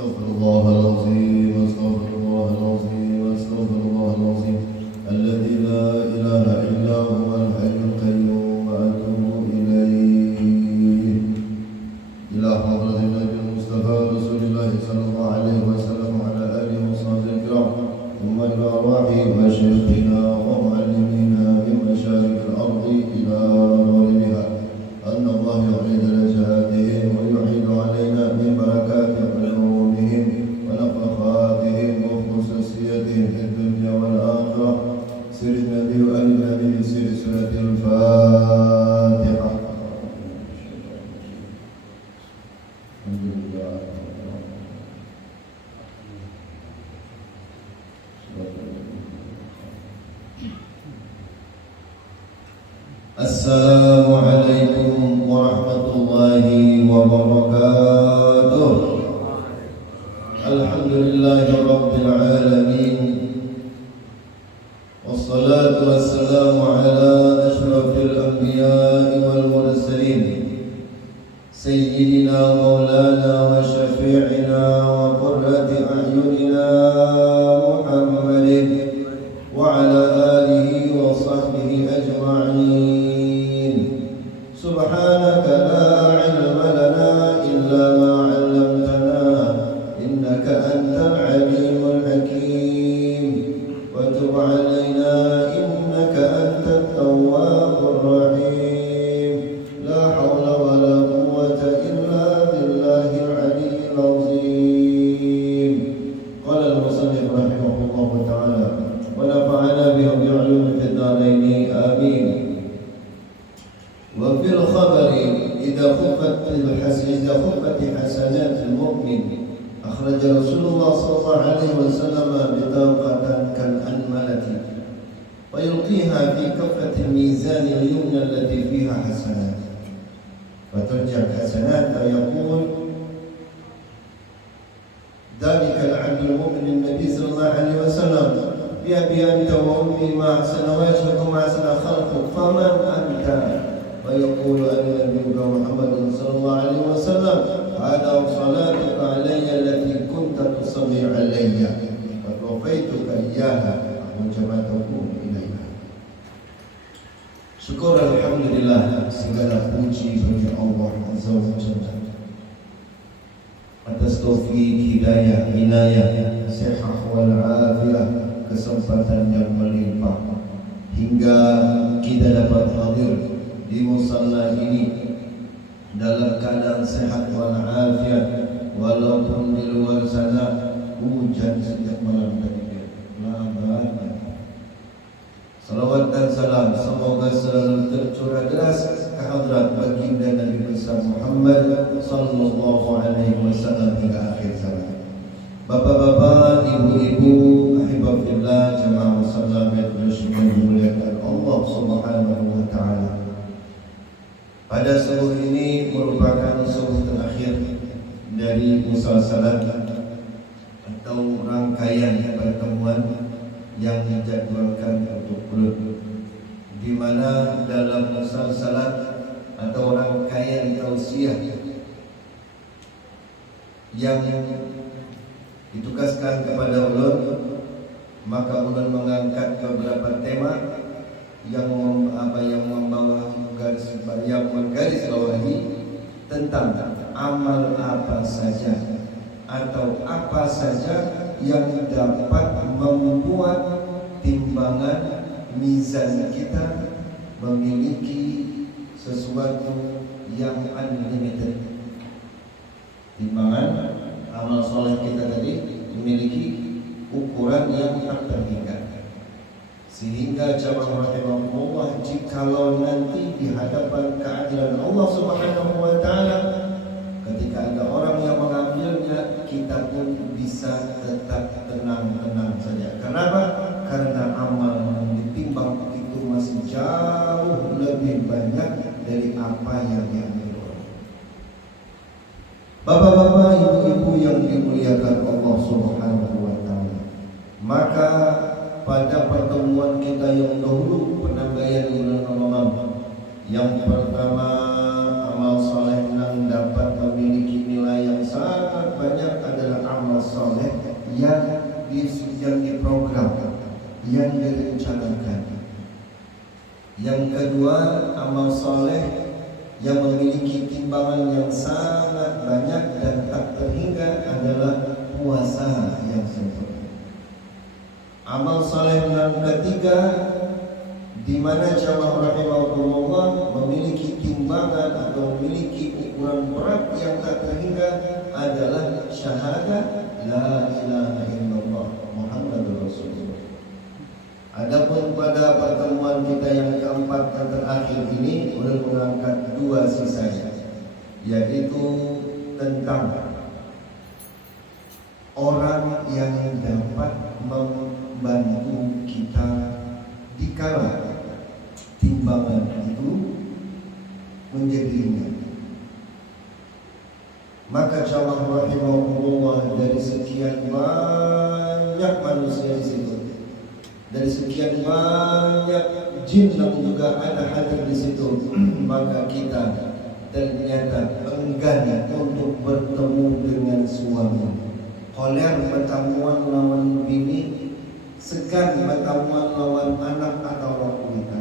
استغفر الله العظيم استغفر الله العظيم استغفر الله العظيم الذي لا إله إلا هو الحي القيوم وأتوب إليه إلى حضرة النبي المصطفى رسول الله صلى الله عليه وسلم وعلى آله وصحبه الكرام ثم إلى أرواح مشايخنا ومعلمينا من مشارق الأرض إلى مغربها أن الله يعيد لجهاتهم ويعيد علينا من بركات علومهم ونفقاتهم وخصوصيتهم في الدنيا والآخرة سر النبي وآل النبي سر سورة الفاتحة. Assalamualaikum warahmatullahi wabarakatuh. Alhamdulillahi rabbil alamin. Wassalatu wassalamu ala ashrafil anbiya'i wal mursalin Sayyidina maulana wa syafi'ina wa qurrati a'yunina Muhammadin wa ala alihi wa sahbihi ajma'in. Subhanaka la ilma lana illa ma 'allamtana innaka antal alimul hakim wa tub 'alaina innaka antat tawwabur rahim. La hawla wa la quwwata illa billahil 'aliyyil 'azim. Qala al-musannif rahimahullahu ta'ala wa nafa'ana bihi bi 'ulumi fid dharain amin. وفي الخبر إذا خفت حسنات المؤمن أخرج رسول الله صلى الله عليه وسلم بطاقة كالأنملة ويلقيها في كفة الميزان اليمنى التي فيها حسنات فترجع الحسنات ويقول ذلك العبد المؤمن النبي صلى الله عليه وسلم بأبي أنت وأمي ما أحسن وجهك وما أحسن خلقك فمن أنت؟ ويقول النبي محمد صلى الله عليه وسلم هذا صلاتك علي التي كنت تصلي علي قد وفيتك إياها وكما تقول إليها. Syukur alhamdulillah, segala puji bagi Allah Azza wa Jalla atas taufik, hidayah, inayah, sehat wal afiyah, kesempatan yang melimpah hingga kita dapat hadir di musalla ini dalam keadaan sehat walafiat, walaupun di luar sana hujan sejak malam tadi. Salawat dan salam semoga selalu tercurah deras ke hadrat baginda Nabi besar Muhammad sallallahu alaihi wasallam hingga akhir zaman. Bapak-bapak, ibu-ibu, ahibbillah, jamaah musalla yang dimuliakan Allah Subhanahu wa taala. Pada subuh ini merupakan subuh terakhir dari musalsalat atau rangkaian pertemuan yang dijadwalkan untuk bulan, di mana dalam musalsalat atau rangkaian tausiah yang ditugaskan kepada ulun, maka ulun mengangkat beberapa tema yang membawa yang menggaris bawahi tentang amal apa saja atau apa saja yang dapat membuat timbangan mizan kita memiliki sesuatu yang unlimited. Timbangan amal soleh kita tadi memiliki ukuran yang tak terhingga. Sehingga jamaah rahimahullah, jikalau nanti di hadapan keadilan Allah Subhanahu wa taala, ketika ada orang yang mengambilnya, kita pun bisa tetap tenang-tenang saja. Kenapa? Karena amal yang ditimbang itu masih jauh lebih banyak dari apa yang diambil orang. Bapak-bapak, ibu-ibu yang dimuliakan Allah Subhanahu wa taala, maka pada pertemuan kita yang dahulu penambaian bulan Ramadan, yang pertama amal saleh yang dapat memiliki nilai yang sangat yang diprogram, yang direncanakan. Yang kedua, amal soleh yang memiliki timbangan yang sangat banyak dan tak terhingga adalah puasa yang sempurna. Amal soleh yang ketiga, di mana jamaah rahimahullah memiliki timbangan atau memiliki ukuran berat yang tak terhingga adalah syahadat la ilaha illallah Muhammadur Rasulullah. Adapun pada pertemuan kita yang keempat dan terakhir ini boleh mengangkat dua sisanya, yaitu tentang orang yang dapat membantu kita dikala timbangan itu menjadi ringan. Maka jamaah rahimahullah, dari sekian banyak manusia di situ, dari sekian banyak jin yang juga ada hadir di situ, maka kita ternyata enggan untuk bertemu dengan suami, koler bertamuan lawan bini, segan bertamuan lawan anak atau wanita.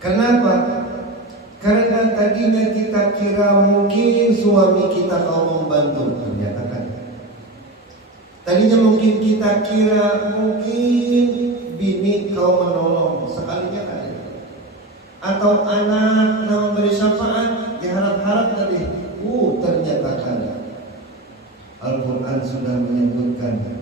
Kenapa? Karena tadinya kita kira mungkin suami kita mau membantu, ternyata kan. Tadinya mungkin kita kira mungkin bini kau menolong, sekalinya kan. Atau anak yang memberi syafaat, diharap-harap tadi, ternyata kan. Al-Quran sudah menyebutkan,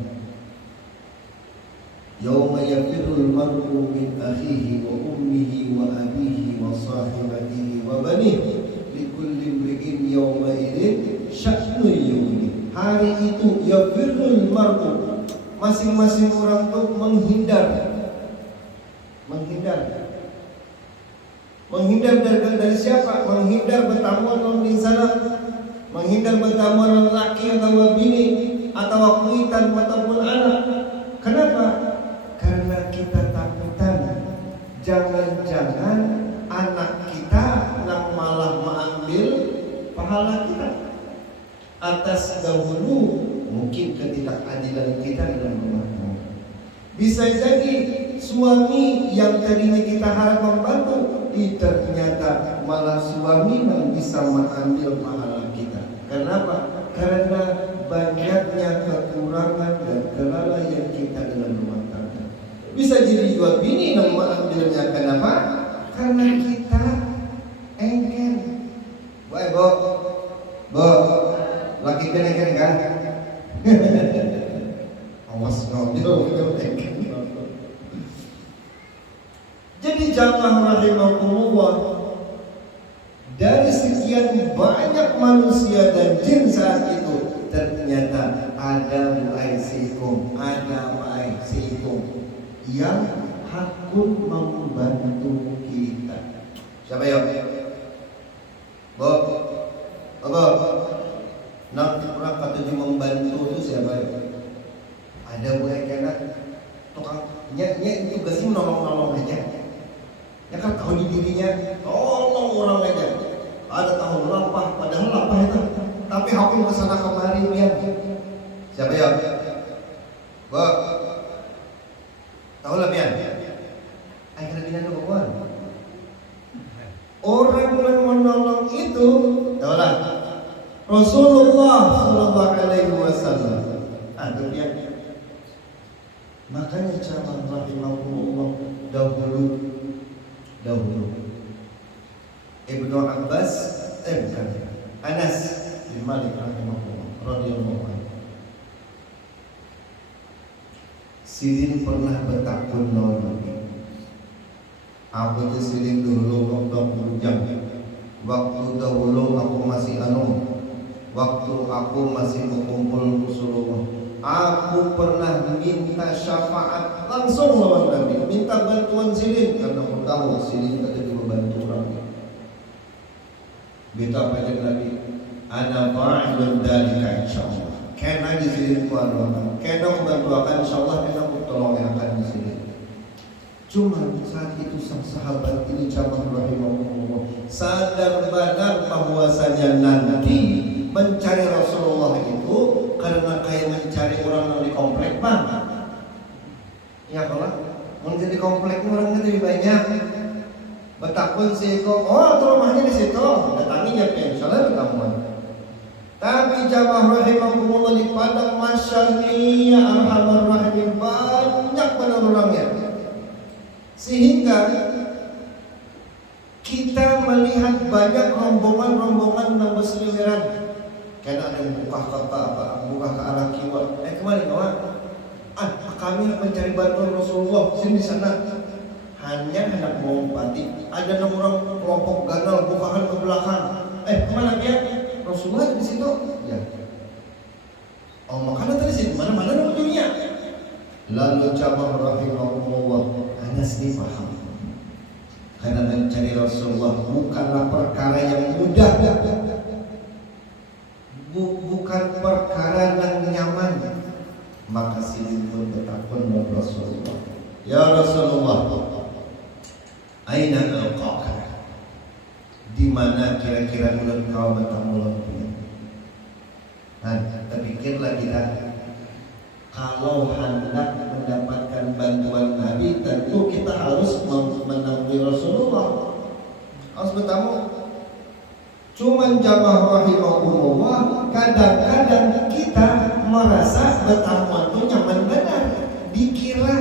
Yawma yafirul mar'u min akhihi wa ummihi wa abihi wa sahibatihi wa banihi likulli imri'in yawma idzin sya'nun yughni. Hari itu yafirul mar'u, masing-masing orang itu menghindar dari siapa? Menghindar bertamuan di sana, menghindar bertamuan laki atau bini atau kuitan ataupun anak. Kenapa? Karena kita takutan jangan-jangan anak kita yang malah mengambil pahala kita atas dahulu mungkin ketidakadilan kita dalam rumah tangga. Bisa jadi suami yang tadinya kita harap membantu, ternyata malah suami yang bisa mengambil pahala kita. Kenapa? Karena banyaknya kekurangan dan kelalaian kita dalam rumah tangga. Bisa jadi juga bini yang mengambilnya. Kenapa? Karena kita engken. Bo, laki engken kan? Awas ngobrol engken. Jadi jamaah rahimahullah, dari sekian banyak manusia dan jin saat itu, ternyata ada mu'aisikum yang hakun membantu kita. Siapa ya? Bob. Nak pernah kata membantu itu siapa ya? Ada buaya tukang nyek tugasnya menolong aja. Ya kan tahu di dirinya, tolong orang aja. Ada tahu lapah, padahal lapah itu, tapi hakun kesana kemari biar. Siapa ya? Bob. Tahu lah biar. Akhirnya bina dulu kawan. Orang yang menolong itu, tahu lah. Rasulullah Sallallahu Alaihi Wasallam. Aduh biar. Makanya cara rahimahullah dahulu Ibnu Abbas, Anas bin Malik rahimahullah radhiyallahu anhu. Sidin pernah bertakun lawan aku tuh sidin dulu waktu bujang, waktu dahulu aku masih waktu aku masih berkumpul Rasulullah, aku pernah minta syafaat langsung lawan Nabi, minta bantuan sidin karena aku tahu sidin tadi membantu orang. Minta pada Nabi, ana fa'ilun dzalika insyaallah. Kena di sini Tuhan, kena membantuakan insyaallah, kena tolong akan di sini. Cuma saat itu sang sahabat ini jamaah rahimahullah sadar benar bahwasanya nanti mencari Rasulullah itu karena kayak mencari orang yang di komplek bang. Ya kalau mungkin di komplek orang lebih banyak. Betapun sih kok, oh itu rumahnya di situ, datanginya pensiunnya ketemuan. Tapi jamaah rahimahumullah di padang masyariyah arhamar rahimin banyak benar orangnya. Sehingga kita melihat banyak rombongan-rombongan yang berseliweran. Karena ada yang buka kata apa, buka ke arah kiwat. Kemarin kawan, kami mencari bantuan Rasulullah sini di sana. Hanya hendak mengumpati. Ada 6 orang kelompok ganal bukaan ke belakang. Kemana dia? Rasulullah di situ. Ya. Oh makanya tadi sini mana-mana ada ujungnya. Lalu jamaah rahimahullah, Anas ini paham. Karena mencari Rasulullah bukanlah perkara yang mudah, bukan perkara yang nyaman. Maka sini pun bertakun kepada Rasulullah. Ya Rasulullah, aina alqaka? Di mana kira-kira mulut kau bertemu dengan? Nah, terpikirlah kita. Kalau hendak mendapatkan bantuan Nabi, tentu kita harus menemui Rasulullah, harus bertemu. Cuman jamaah rahimahumullah, kadang-kadang kita merasa bertemu itu nyaman benar, dikira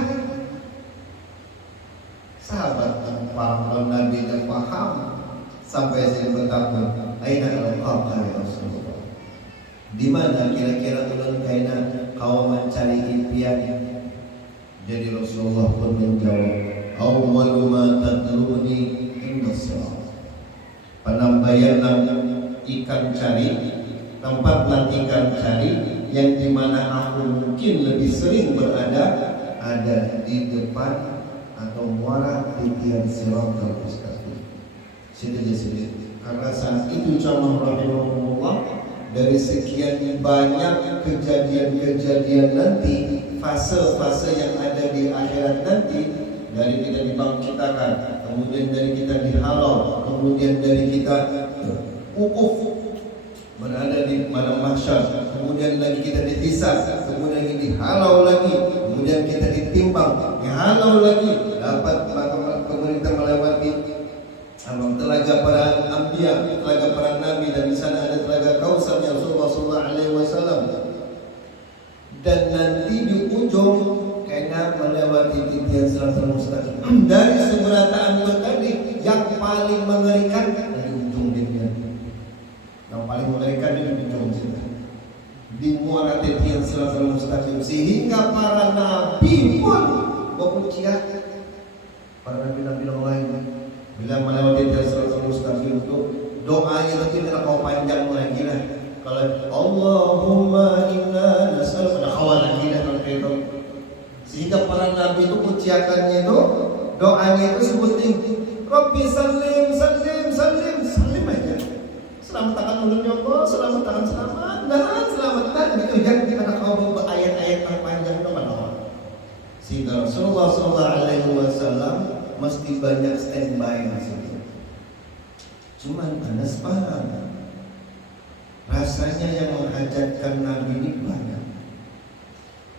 sahabat para Nabi yang paham sampai saya bertemu, aina al-qaqa ya Rasulullah? Di mana kira-kira ulun kaina kau mencari impian? Jadi Rasulullah pun menjawab, awwalu ma tatlubuni inda sirat. Penambayan ikan cari, tempat ikan cari yang dimana aku mungkin lebih sering berada ada di depan atau muara di tiang sirat al-mustaqim. Sedikit-sedikit. Karena saat itu jamaah rahimahumullah, dari sekian banyak kejadian-kejadian nanti, fase-fase yang ada di akhirat nanti, dari kita dibangkitkan, kemudian dari kita dihalau, kemudian dari kita wukuf berada di malam mahsyar, kemudian lagi kita dihisab, kemudian lagi dihalau lagi, kemudian kita ditimbang, dihalau lagi, dapat pemerintah melewati telaga para anbiya, telaga para nabi, dan di sana ada telaga Kausar yang Rasulullah sallallahu alaihi wasallam. Dan nanti di ujung kena melewati titian siratal mustaqim. Dari seberataan itu tadi yang paling mengerikan dari ujung dia. Yang paling mengerikan di ujung situ. Di muara titian siratal mustaqim, sehingga para nabi pun berucap, para nabi-nabi yang lain bila melewati siratal mustaqim itu doanya tapi tidak kau panjang lagi lah. Kalau Allahumma inna nas'aluka, ada kawal lagi lah kalau itu. Sehingga para nabi itu ucapannya itu, doanya itu sebutin Rabbi salim salim salim salim aja. Selamat tangan mulut Allah, selamat tangan selamat dan selamat tangan gitu ya. Karena kau bawa ayat-ayat yang panjang itu mana? Sehingga Rasulullah sallallahu alaihi wasallam mesti banyak standby maksudnya. Cuman Anas paham, rasanya yang menghajatkan Nabi ini banyak.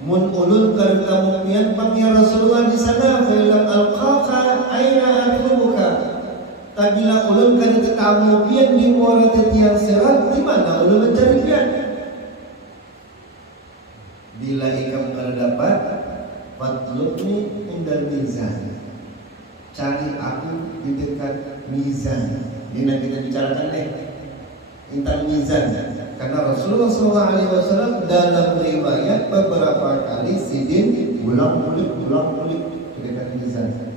Mun ulun kalau kamu pian bang ya Rasulullah di sana, fa'ilam alqaqa aina atlubuka. Tabila ulun kan ketemu pian di muara titian sirat, di mana ulun mencari pian? Bila ikam kalau dapat, fatlubni indal mizan. Cari aku di dekat mizan. Ini kita bicarakan deh tentang mizan. Karena Rasulullah SAW dalam riwayat beberapa kali sidin ulang-ulik di dekat mizan.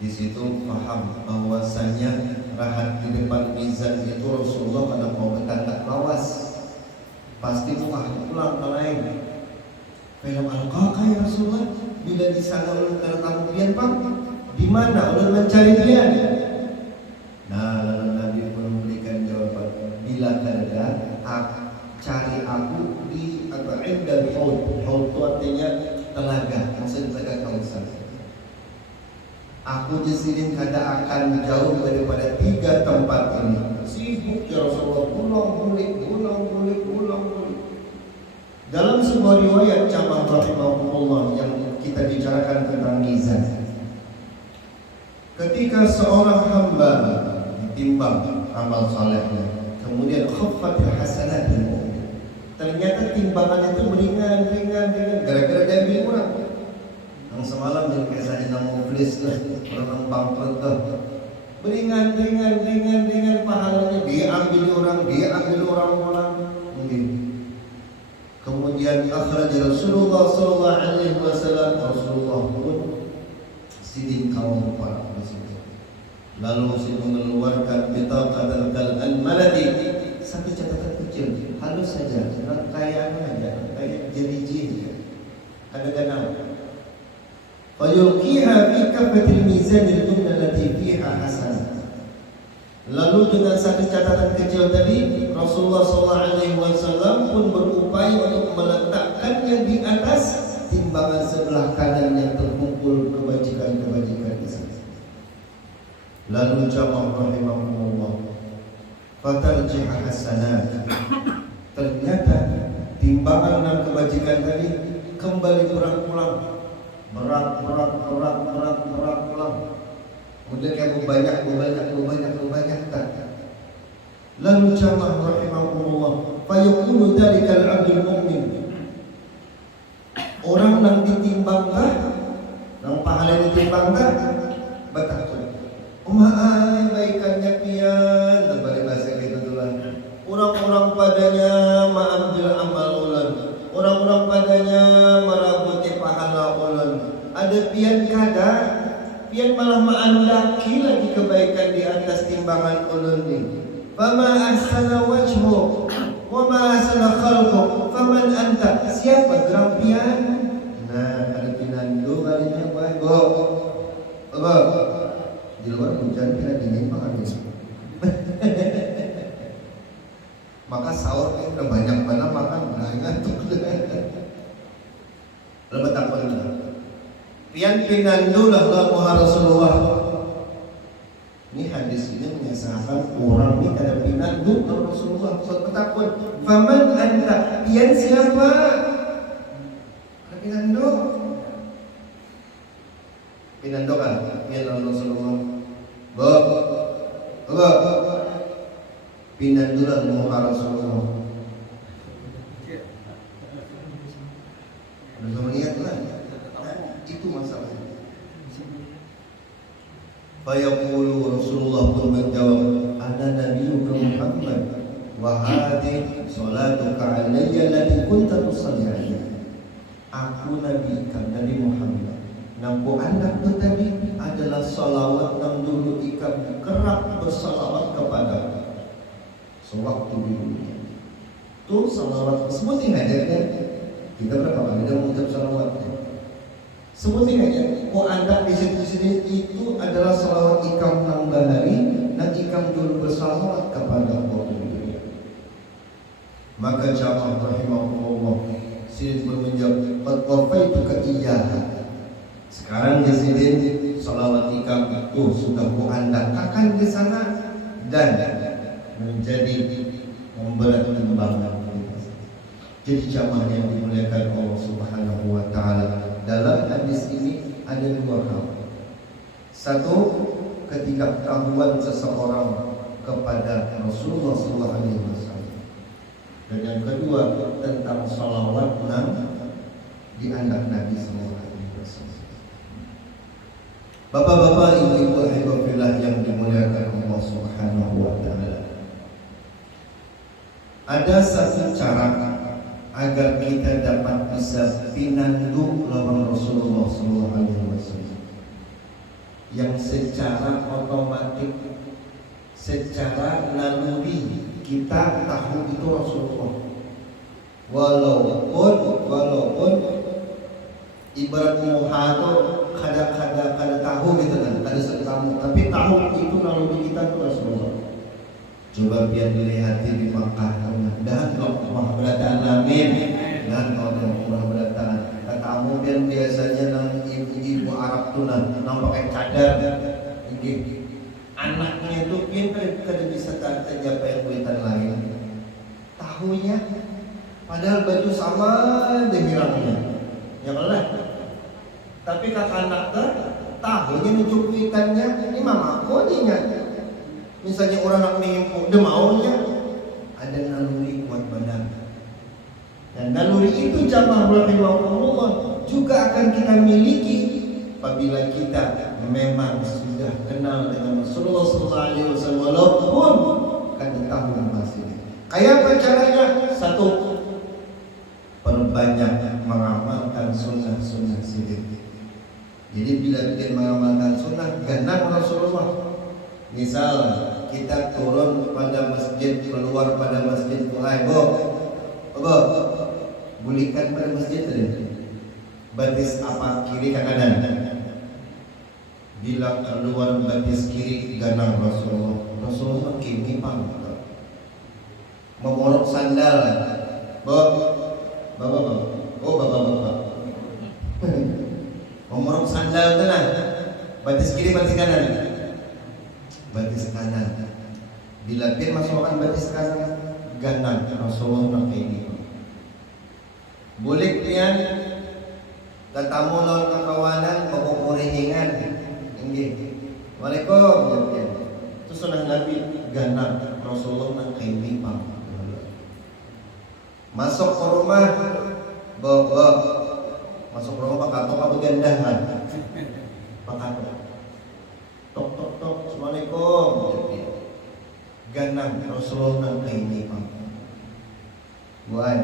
Di situ paham bahwasanya rahat di depan mizan itu Rasulullah pada mau bertanda lawas. Pasti pulang ke lain. Film al-qaqa ya Rasulullah. Bila di sana ulun kalau kamu pian bang, di mana ulun mencari pian? Nah, lalu Nabi pun memberikan jawaban, bila kada cari aku di indal haud. Haud itu artinya telaga, maksudnya telaga Kausar. Aku di sini kada akan jauh daripada 3 tempat ini. Sibuk ya Rasulullah, sebuah riwayat jamaah rahimahumullah yang kita bicarakan tentang mizan. Ketika seorang hamba ditimbang amal salehnya, kemudian khaffatil hasanat, ternyata timbangan itu ringan gara-gara dia ambil kurang. Yang semalam yang kisah Inam Muflis orang bangkrut beringan pahalanya diambil orang. Kemudian akhraj Rasulullah sallallahu alaihi wasallam, Rasulullah pun sidin kaum para muslim. Lalu si mengeluarkan bitaqatan kal malati, satu catatan kecil, halus saja, rangkaian aja, kayak jeri-jeri, kadang-kadang. Fayulqiha fi kafatil mizan allati fiha hasanah. Lalu dengan satu catatan kecil tadi, Rasulullah SAW pun berupaya untuk meletakkannya di atas timbangan sebelah kanan yang terkumpul kebajikan-kebajikan di sana. Lalu jamaah rahimahumullah, fatarjiha hasanat. Ternyata timbangan dan kebajikan tadi kembali berat pulang. Kemudian kamu banyak tak. Lalu jamaah rahimahumullah, fayaqulu dalikal abdul mu'min. Orang yang ditimbangkan, yang pahala ditimbangkan, betul. Baikannya pian, terbalik bahasa gitu tulah. Orang-orang padanya ma'ambil amal ulan. Orang-orang padanya merabuti pahala ulan. Ada pian kada, pian malah ma'andaki lagi kebaikan di atas timbangan ulun ni. Fama ahsana wajhu wa ma ahsana khalqu faman anta. Siapa gerak pian? Nah, ada pinandu kalinya baik. Apa? Di luar hujan pian dingin makan ni. Maka sahur kan udah banyak banget makan, nah ngantuk. Lebat apa lah? Pian pinandu lah Rasulullah. Ini hadis ini mengisahkan orang ini kada pinandu Rasulullah. Soal petakun. Faman anta? Pian siapa? Kada pinandu. Pinandu kan? Pian Rasulullah. Pinandu lah Rasulullah. Ada sama niat lah. Itu masalahnya. Fayaqulu Rasulullah pun menjawab, ana nabiyyuka Muhammad wa hadhihi salatuka alayya allati kunta tusalli alayya. Aku nabi Nabi Muhammad. Nampu anak tu tadi adalah salawat yang dulu ikam kerap bersalawat kepada sewaktu di dunia. Tu salawat sebutin aja kan. Kita berapa kali dah mengucap salawat? Sebutin aja. Kau ada di sini itu adalah salawat ikam nang bahari dan ikam dulu bersalawat kepada Allah. Maka jamaah rahimahullah sini pun menjawab, qad wafaituka iyyaha. Sekarang di sini salawat ikam itu sudah ku andakakan di sana dan menjadi memberat timbangan. Jadi jamaah yang dimuliakan Allah Subhanahu wa taala, dalam hadis ini ada dua hal. Satu, ketika ketahuan seseorang kepada Rasulullah SAW. Dan yang kedua, tentang salawat di anak Nabi SAW. Bapak-bapak, ibu-ibu rahimahullah yang dimuliakan Allah Subhanahu wa taala. Ada satu cara agar kita dapat bisa pinandu lawan Rasulullah SAW yang secara otomatis, secara naluri kita tahu itu Rasulullah. Walaupun ibarat muhado kada tahu gitu kan, kada setamu, tapi tahu itu naluri kita itu Rasulullah. Coba biar dilihat di Makkah, dan Allah berataan, amin. Dan Allah berataan. Katamu biar biasanya nang ibu-ibu Arab tuh nang pakai cadar, ini anaknya itu pintar kada bisa terjadi yang kuitan lain. Tahunya, padahal baju sama anak tahunya nujuk kuitannya ini mama aku dinya. Misalnya orang nak mengimpu demaunya ada naluri kuat badan. Dan naluri itu jamaah rahimahullah juga akan kita miliki apabila kita memang sudah kenal dengan Rasulullah SAW walaupun kan tahun masih. Kayak apa caranya? Satu, perbanyak mengamalkan sunnah-sunnah sidik. Jadi bila kita mengamalkan sunnah ganang Rasulullah. Misal kita turun pada masjid, keluar pada masjid, wahai bulikan pada masjid tadi. Batis apa kiri ke kanan? Bila keluar batis kiri ganang Rasulullah. Rasulullah kini pang. Memorok sandal. Bapak. Memorok sandal tenang. Batis kiri, batis kanan. Batis kanan. Bila dia masukkan batis kanan, ganang Rasulullah kini. Boleh pian tetamu lawan kakawanan pemurihingan. Inggih. Waalaikumsalam. Itu sunnah Nabi ganang Rasulullah nang kini pang. Masuk ke rumah, masuk ke rumah pakatok apa gandahan? Pakatok. Tok. Assalamualaikum. Ganang Rasulullah nang kini pang. Wahai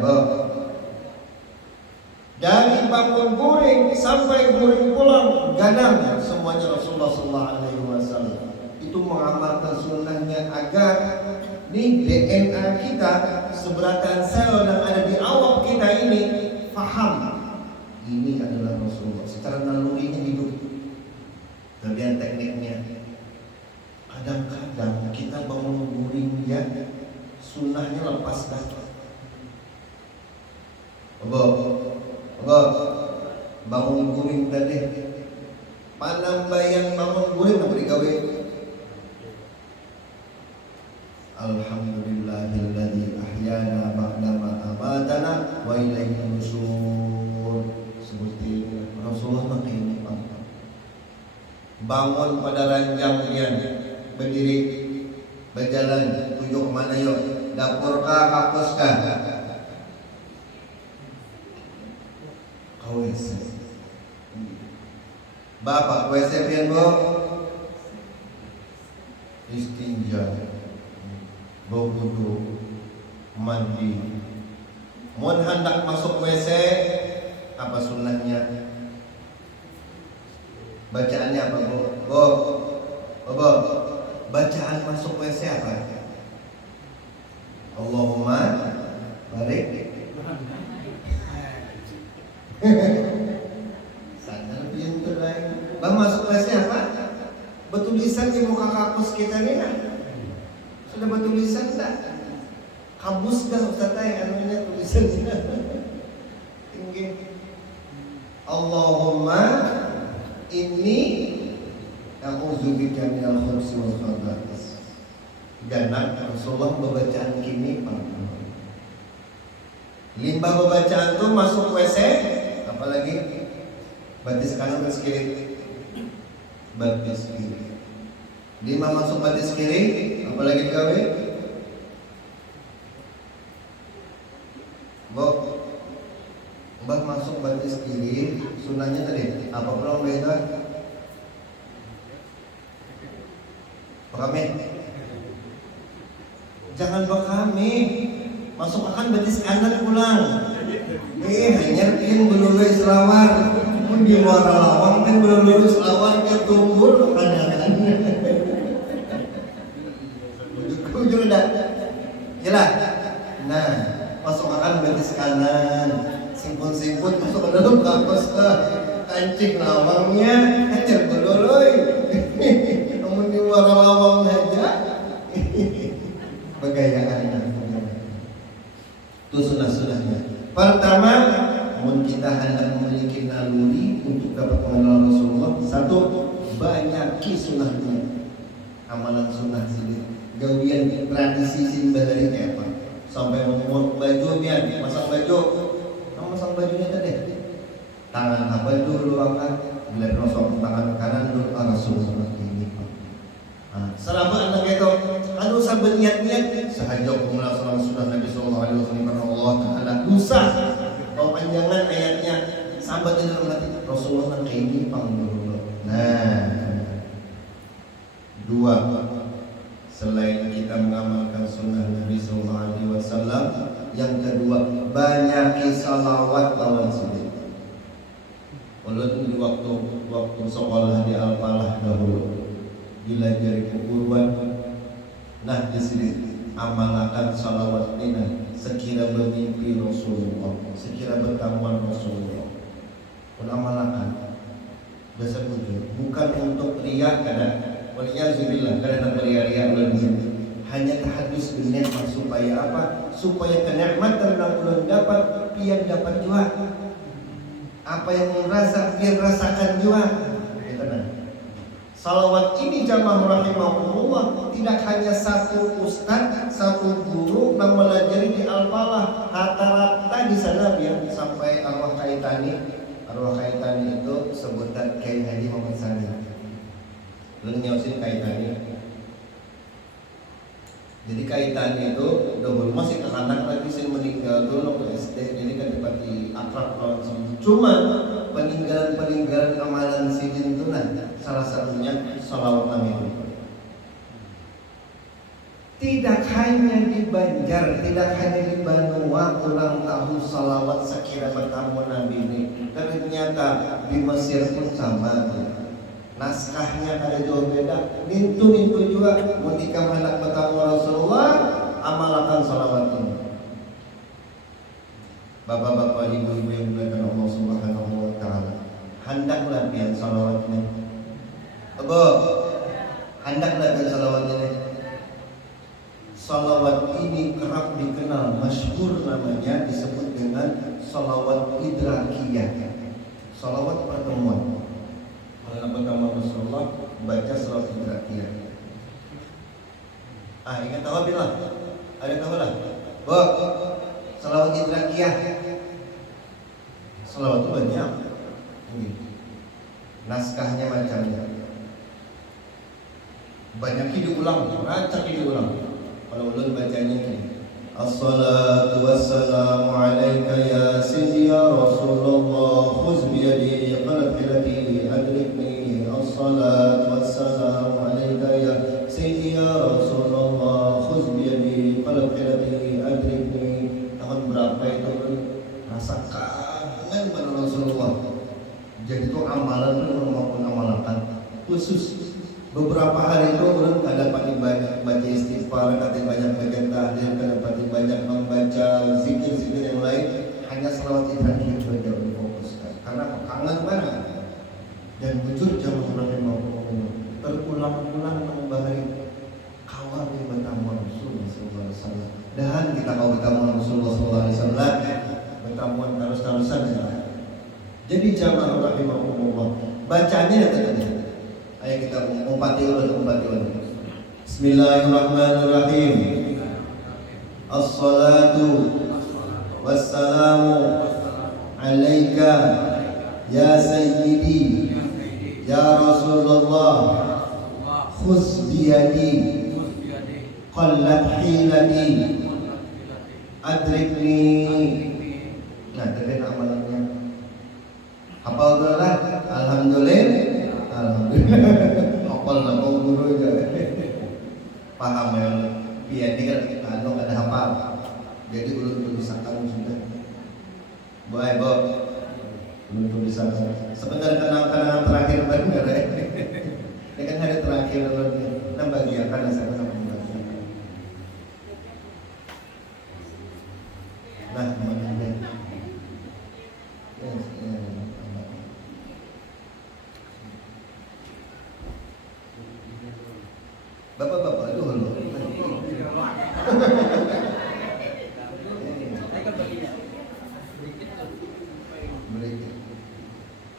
dari bangun guring sampai guring pulang ganang semuanya Rasulullah SAW. Itu mengamalkan sunnahnya agar di DNA kita seberatan sel yang ada di awak kita ini faham ini adalah Rasulullah secara nalurinya hidup. Kemudian tekniknya kadang-kadang kita bangun guring ya sunnahnya lepas dah. Bangun guring tadi panambayan bangun guring apa digawe? Alhamdulillahilladzi ahyana ba'dama amatana wa ilaihi nusyur. Seperti Rasulullah ini bangun pada ranjang dia berdiri berjalan tujuh kemana yuk? Dapur kah, kampus kah? WC. Bapak WC pian bo? Istinja, bau wudu, mandi. Mun hendak masuk WC, apa sunnahnya? Bacaannya apa bo? Bacaan masuk WC apa? Allahumma barik. Sadar pintu lain. Bang masuk WC apa? Betulisan di muka kampus kita nih nah. Sudah betulisan tak? Kabus dah Ustaz anunya tulisannya. Tinggi. Allahumma inni a'udzubika minal khubuthi wal khaba'is. Ganang Rasulullah bacaan kini limbah bacaan tuh masuk WC apalagi batis kanan batis kiri batis kiri lima masuk batis kiri apalagi gawe mbak masuk batis kiri sunahnya tadi apa belum beda bekame jangan bekame masuk akan batis kanan pulang hanya pian belului selawar pun di muara lawang kan belului selawar ke tumbul kadang-kadang ujung dah jelas nah masuk akan batis kanan simpun-simpun masuk ke dalam kampus kancing lawangnya hajar belului namun di muara lawang aja begayaan itu sunnah-sunnahnya. Pertama, kita hendak memiliki naluri untuk dapat mengenal Rasulullah. Satu, banyaki sunnahnya. Amalan sunnah sini. Gawian tradisi simbahari kayak apa? Sampai ngomong baju biar masang baju. Kamu masang bajunya tadi. Tangan apa dulu angkat? bila penosok tangan kanan dulu Rasulullah ini. Selama anak itu anu saben niat-niat sahaja kumula salam sunnah Nabi sallallahu alaihi wasallam karena Allah taala usah panjangan ayatnya sambat di dalam hati Rasulullah ini panggil. Nah, dua, selain kita mengamalkan sunnah Nabi sallallahu alaihi wasallam, yang kedua banyak salawat lawan sujud. Ulun di waktu sekolah di Al-Falah dahulu dilajari keguruan. Nah di sini amalkan salawat ini sekira bermimpi Rasulullah, sekira bertamuan Rasulullah. Pun amalkan dasar wujud, bukan untuk riak kadang. Waliyahzubillah kadang beria-ria ulun hanya tahadus dengan supaya apa? Supaya kenikmatan yang ulun dapat pian dapat juga. Apa yang merasa biar rasakan juga. Salawat ini jamaah rahimahullah tidak hanya satu ustaz, satu guru yang melajari di Al-Falah. Rata-rata di sana biar sampai arwah kaitani. Arwah kaitani itu sebutan Kiai Haji Muhammad Sani. Belum nyausin kaitani. Jadi kaitan itu dahulu masih anak lagi saya meninggal dulu ke SD, jadi kan dipati akrab lawan sini. Cuma peninggalan amalan sidin itu salah satunya salawat Nabi itu. Tidak hanya di Banjar, tidak hanya di Banua orang tahu salawat sekira bertamu Nabi ini. Ternyata di Mesir pun sama. Naskahnya ada jauh beda. Nintu juga ketika hendak bertamu Rasulullah amalkan salawat ini. Bapak-bapak, ibu-ibu yang dimuliakan Allah Subhanahu wa taala, hendaklah pian salawatnya. Abu, hendaklah pian salawatnya. Salawat ini kerap dikenal, masyhur namanya disebut dengan salawat idrakiyah. Salawat pertemuan. Kalau pertama Rasulullah baca salawat idrakiyah. Ingat tahu bilang? Ada tahu lah? Bu, salawat idrakiyah. Salawat itu banyak. Naskahnya macamnya. Banyak diulang, rancak diulang. Kalau ulun bacanya gini. Assalatu wassalamu alaika ya Sidi ya Rasulullah, khuz biyadi qalbati adrikni. Assalatu wassalamu alaika ya Sidi ya Rasulullah, khuz biyadi qalbati adrikni. Tahun berapa itu rasa kangen pada Rasulullah. Jadi itu amalan maupun amalkan khusus. Beberapa hari itu ulun kada paling banyak baca istighfar, kada banyak baca tahlil, kada paling banyak membaca zikir-zikir yang lain, hanya salawat idrakiyah saja difokuskan. Karena kangen banget. Dan jujur jamaah rahimahullah, terulang-ulang membahari kawal yang bertamu Rasulullah sallallahu alaihi wasallam. Dan kita mau bertamu Rasulullah sallallahu alaihi wasallam, bertamuan terus-terusan. Jadi jamaah rahimahullah, bacanya tadi. Ayo kita umpati ulun. Bismillahirrahmanirrahim. Assalatu wassalamu alaika ya Sayyidi ya Rasulullah, khuz biyadi qallat hilati adrikni. Nah, terkait amalannya hafal dulu. Alhamdulillah. Hafal nama guru aja. Paham ya? Biar dia kan ada hafal. Jadi ulun tulisakan sudah. Baik, Bob. Ulun tulisakan. Sebenarnya kenangan terakhir benar ya. Ini kan hari terakhir ulun membagiakan sama pembagian. Nah, mana dia? Bapak-bapak dulu.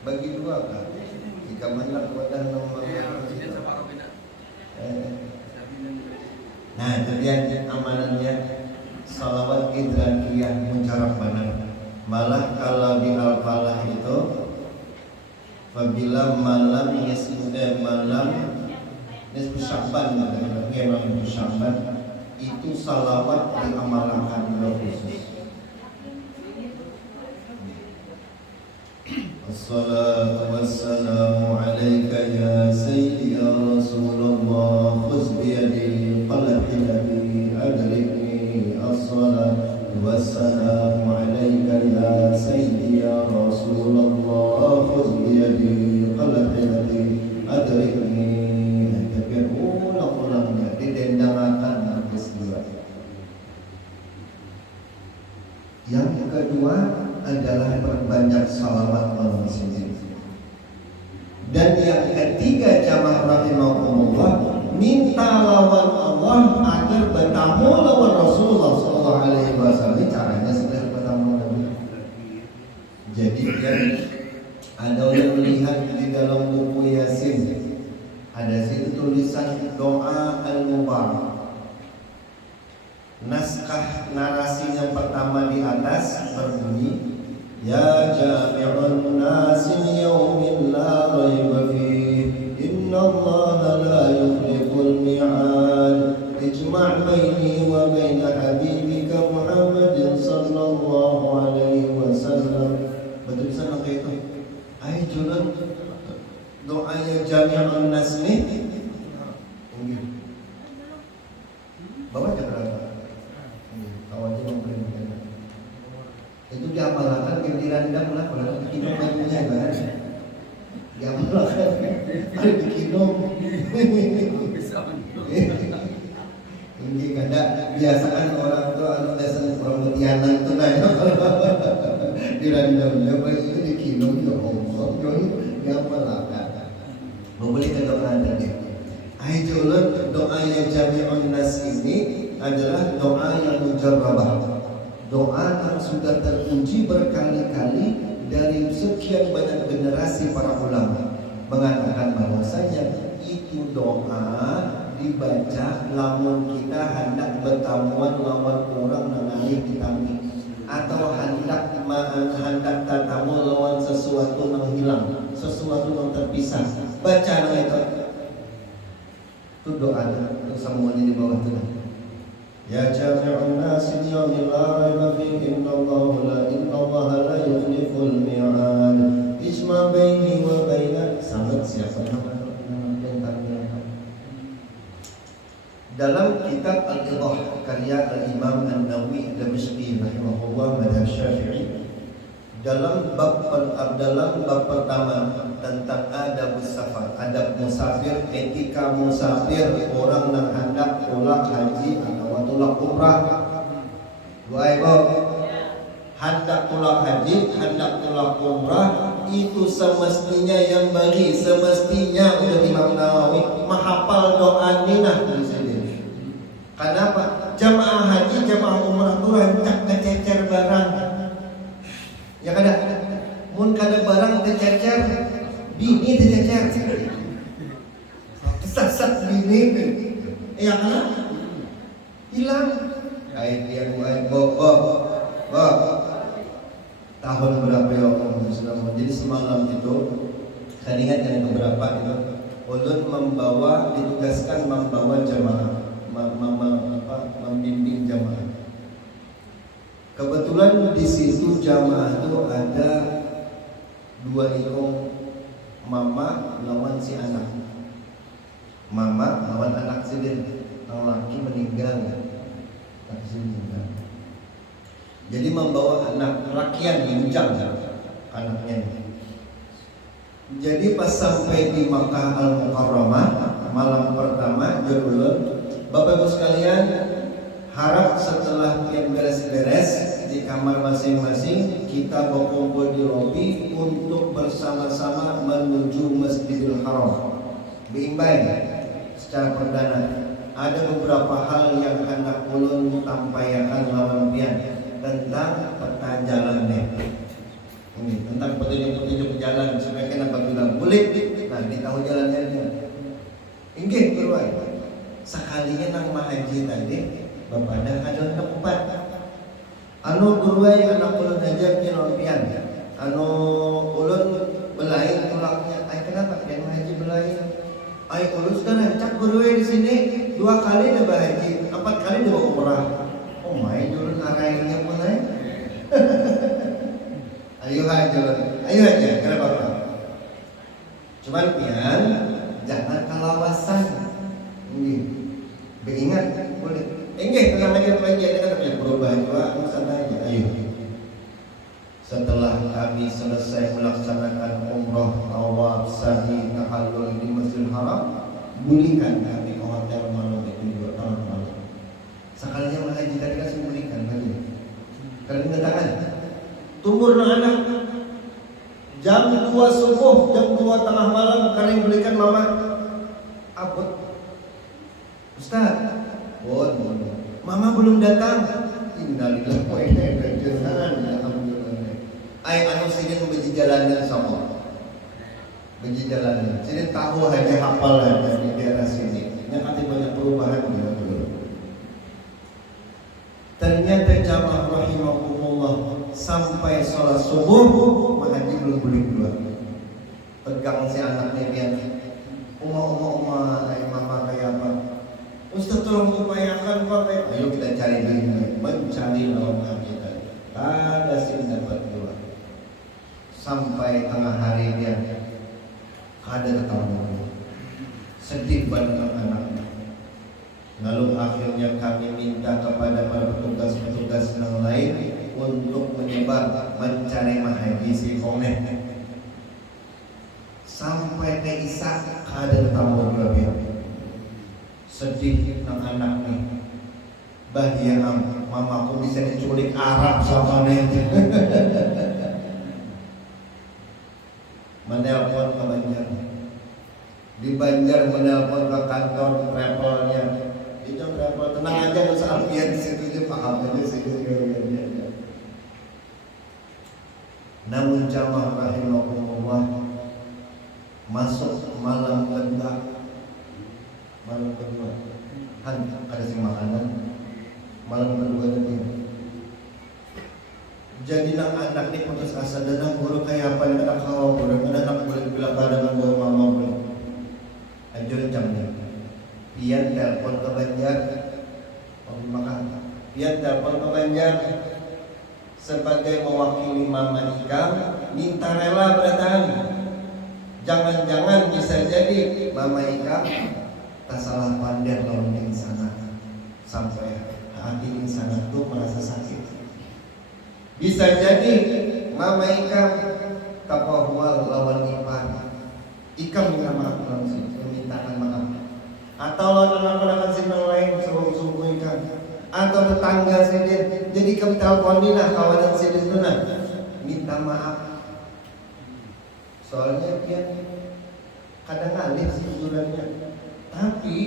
Bagi dua kan? Jika mana wadah nomor. Nah, kemudian amalannya salawat idrakiyah mencarap mana. Malah kalau di Al-Falah itu Apabila malam malam nisfu Sya'ban, malam Sya'ban itu salawat diamalkan khusus. Assalatu wassalamu alayka ya sayyidi ya Rasulullah, khuz biyadi qalbi nabi adrikni. Assalatu wassalamu alayka ya sayyidi ya Rasulullah, khuz biyadi qalbi nabi adrikni. Tapi ulang-ulangnya didendangakan habis dua. Yang kedua adalah perbanyak salawat ala Rasulullah. Dan yang ketiga jamaah rahimahumullah, minta lawan Allah agar bertamu lawan Rasulullah sallallahu alaihi wasallam. Caranya sudah bertamu Nabi. Jadi ada yang melihat di dalam buku Yasin, ada situ tulisan doa al-mubarak. Naskah narasi yang pertama di atas berbunyi, Ya jami'un nasin yawmin la rayba fih, inna Allah la yukhliful mi'ad, ijma' baini wa baina habibika Muhammadin sallallahu alaihi wasallam. Betul sana kayak itu. Ay julan doa ya jami'un nas nih. Bawa berapa? Itu diamalkan dirandam lah kalau dikinum punya kan, diamalkan ada dikinum. Ini kada biasaan orang tuh anu dasar orang betianan itu nanya dirandamnya apa itu dikinum ya Allah, jadi diamalkan. Boleh ke doa tadi. Aijulun doa yang jami'un nas ini adalah doa yang mujarrabah. Doa yang sudah teruji berkali-kali dari sekian banyak generasi para ulama mengatakan bahwasanya itu doa dibaca lamun kita hendak bertamuan lawan orang nangani kita atau hendak tatamu lawan sesuatu yang hilang, sesuatu yang terpisah. Baca itu doa untuk semuanya di bawah itu. Ya jami'un nas yawmin la rayba fihi, inna Allah la yukhliful mi'ad, ijma' baini wa baina. Sahabat siapa nama yang dalam kitab Al-Idah karya Al-Imam An-Nawawi Ad-Dimashqi rahimahullah madhab Syafi'i, dalam bab pertama tentang adab safar, adab musafir, etika musafir, orang yang hendak tolak haji atau tolak umrah. Hendak tolak haji, hendak tolak umrah, itu semestinya yang bagi, semestinya udah Imam Nawawi menghafal doa ninah di sini. Kenapa? Jamaah haji, jamaah umrah itu rancak kececer barang. Ya kada, mun kada barang kececer, bini kececer, kesasat bini, ya kan? Hilang. Kayak yang tahun berapa ya orang Islam? Jadi semalam itu, saya ingat yang beberapa itu, ulun ditugaskan membawa jamaah, membimbing jamaah. Kebetulan di situ jamaah itu ada 2 ekor mama lawan si anak. Mama lawan anak sidin, yang laki meninggal, anak sidin meninggal. Jadi membawa anak rakian diuncang anaknya. Jadi pas sampai di Makkah Al-Mukarramah malam pertama, jadulun Bapak Ibu sekalian, harap setelah yang beres-beres di kamar masing-masing, kita berkumpul di lobi untuk bersama-sama menuju Masjidil Haram. Bimbang secara perdana, ada beberapa hal yang hendak ulun tampaikan lawan pian tentang peta jalannya. Ini tentang petunjuk-petunjuk jalan supaya kena apabila boleh, nah ditahu jalannya. Inggih beruai. Sekalinya nang mahaji tadi Bapak ada tempat anu beruai anak ulun aja pian anu ulun belain tulangnya. Ay kenapa? Dia haji belain. Ay urus kan cak guru di sini 2 kali udah haji, 4 kali udah umrah. Oh my dulu arahnya pun ay. Ayo aja, kenapa Pak? Cuman pian jangan kalawasan. Ini. Beingat boleh. Enggak tenang aja lagi ada kan perubahan juga sana aja. Ayo. Setelah kami selesai melaksanakan umrah, tawaf, sa'i, tahallul di Masjidil Haram, bulikan kami ke hotel malam itu juga malam. Sekalinya haji tadi kasih bulikan lagi. Kalian datang tumur anak jam 2 subuh, jam 2 tengah malam kalian belikan mama abot. Ustaz, mama belum datang. Innalillahi wa inna ilaihi raji'un. Ay anu sinin beji jalanan sama. Beji jalanan. Sinin tahu hanya hafal aja di daerah sini. Yang ada banyak perubahan dulu. Ternyata jamaah rahimahumullah sampai sholat subuh haji belum boleh keluar. Pegang si anaknya biar Uma ay mama kayak apa? Ustaz tolong upayakan Pak. Ayo kita cari diri, mencari lowongan kita. Ada sih dapat keluar. Sampai tengah hari dia ada ketahuan sedih pada anak-anaknya. Lalu akhirnya kami minta kepada para petugas-petugas yang lain untuk menyebar mencari mahaji si Kongnek. Sampai ke Isa ada tamu berapa sedih nang anak nih. Bahagia mamaku bisa diculik Arab sama nih. Menelpon ke Banjar, di Banjar menelpon ke kantor travelnya. Itu travel tenang aja, soal dia di situ dia paham aja sih. Namun jamaah rahimahumullah masuk malam kedua kan ada si makanan malam kedua itu. Jadi nak anak ni putus asa dan guru kayak apa nak kau guru anak boleh bilang pada guru mama boleh anjur jamnya pian telepon ke Banjar makan pian telepon ke Banjar sebagai mewakili Mama Ika minta rela berdatang. Jangan-jangan bisa jadi Mama Ika tak salah pandai lawan di sana sampai hati di sana tuh merasa sakit. Bisa jadi Mama Ika tapahwal lawan ipar. Ika minta maaf langsung, permintaan maaf. Atau lawan anak-anak sinang lain subuh-subuh Ika. Atau tetangga sini. Jadi kami telepon lah kawanan sini tunan. Minta maaf. Soalnya dia kadang alih sebenarnya. Tapi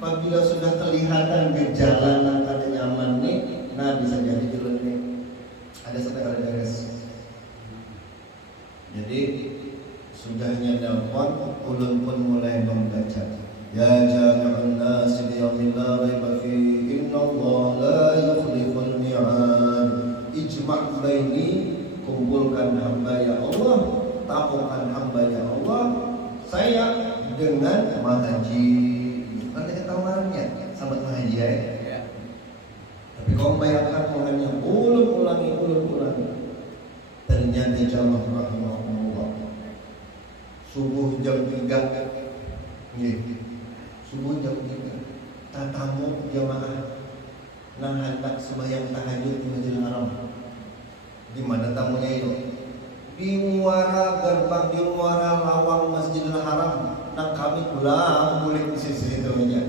apabila sudah kelihatan gejala yang kada nyaman nih, nah bisa jadi dulu nih. Ada setengah beres. Jadi sudahnya telepon, ulun pun mulai membaca. Ya jami'an nas biyaumin la raiba fihi innallaha la yukhliful mi'ad. Ijma' baini, kumpulkan hamba ya Allah, tamukan hamba ya Allah, saya dengan mahaji. Nanti ketahuannya sahabat mahaji ya. Tapi kau bayangkan mengenai ulang-ulangi. Ternyata jamaah rahimahullah subuh jam 3 subuh jam 3 tatamu jamaah nang hendak sembahyang tahajud di Masjidil Haram. Di mana tamunya itu? Di muara gerbang, di muara lawang Masjidil Haram. Nang kami pulang boleh di sisi itu aja.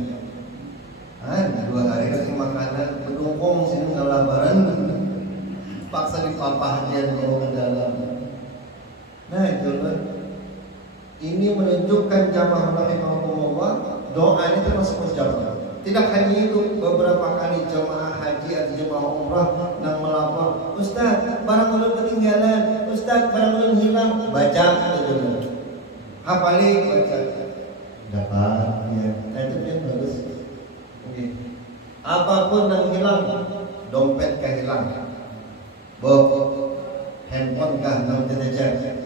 2 hari kasih makanan berdukung sini ngalabaran paksa dipapahnya bawa ke dalam. Nah itu ini menunjukkan jamaah rahimahumullah doa ini termasuk mustajab. Tidak hanya itu, beberapa kali jamaah haji atau jamaah umrah yang melapor, Ustaz barang ulun ketinggalan, Ustaz barang ulun hilang, baca itu hafali baca dapat ya. Nah itu yang bagus. Apapun yang hilang, dompet kah hilang, handphone kah nggak jajan,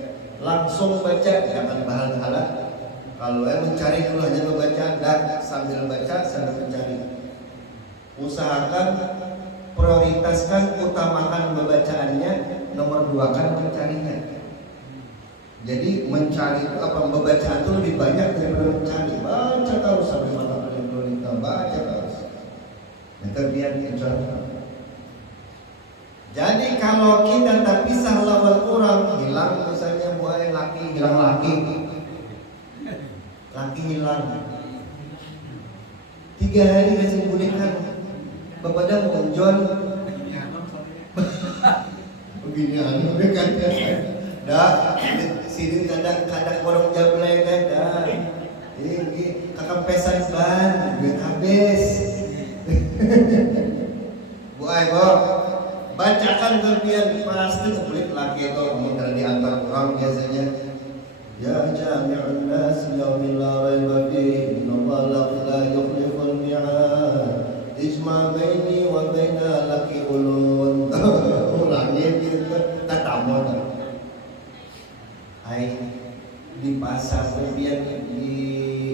langsung baca, jangan berhala-hala. Kalau mencari dulu hanya membaca, dan sambil baca sambil mencari. Usahakan prioritaskan, utamakan pembacaannya, nomor 2 kan mencarinya. Jadi mencari itu pembacaan itu lebih banyak daripada mencari. Baca terus sampai mata pelinta, baca terus. Yang terbiar insyaAllah. Jadi kalau kita tak pisah lawan orang, hilang misalnya buaya laki, hilang laki hilang 3 hari kasih pulihkan kepada muncul begini anu kan dah sini kadang orang jablay kan dah ini kekampesan ban duit habis Bu Aibo bacakan kemudian pasti kebelit lagi itu mungkin diantar orang biasanya ya jami'un nas yawmin la raiba fihi innallaha la yukhliful mi'ad ijma' baini wa baina laki ulun ulangnya gitu tatamon ai di pasar kemudian di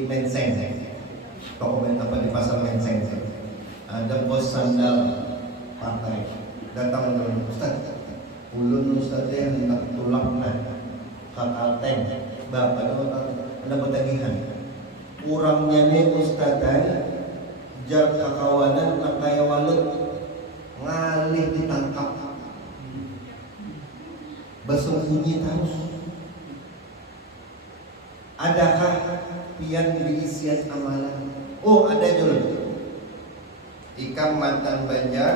Menteng toko apa di pasar Menteng ada bos sandal partai datang dengan Ustaz ulun Ustaz yang nak tulak kakal teng bapak ada petagihan kurangnya nih Ustaz jar kakawanan nak kaya walut ngalih ditangkap bersembunyi terus. Adakah pian diisian amalan? Oh ada dulu ikam mantan Banjar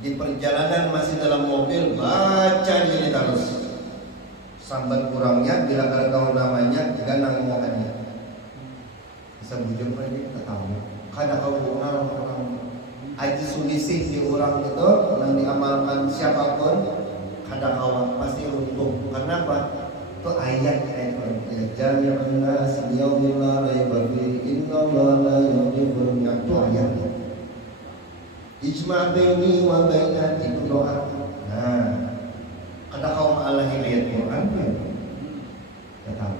di perjalanan masih dalam mobil baca ini terus sambat kurangnya bila ada tahu namanya ganang muannya bisa bujur pada dia tahu kada kau orang aji sulisih di orang itu yang diamalkan siapapun kada kawan pasti runtuh. Kenapa? Itu ayat ya jami'un nas yaumin la raiba fihi innallaha la yukhliful mi'ad ayat. Ijma' baini wa baina itu doa. Nah, kada kau ma'alahi ayat Quran ya tahu.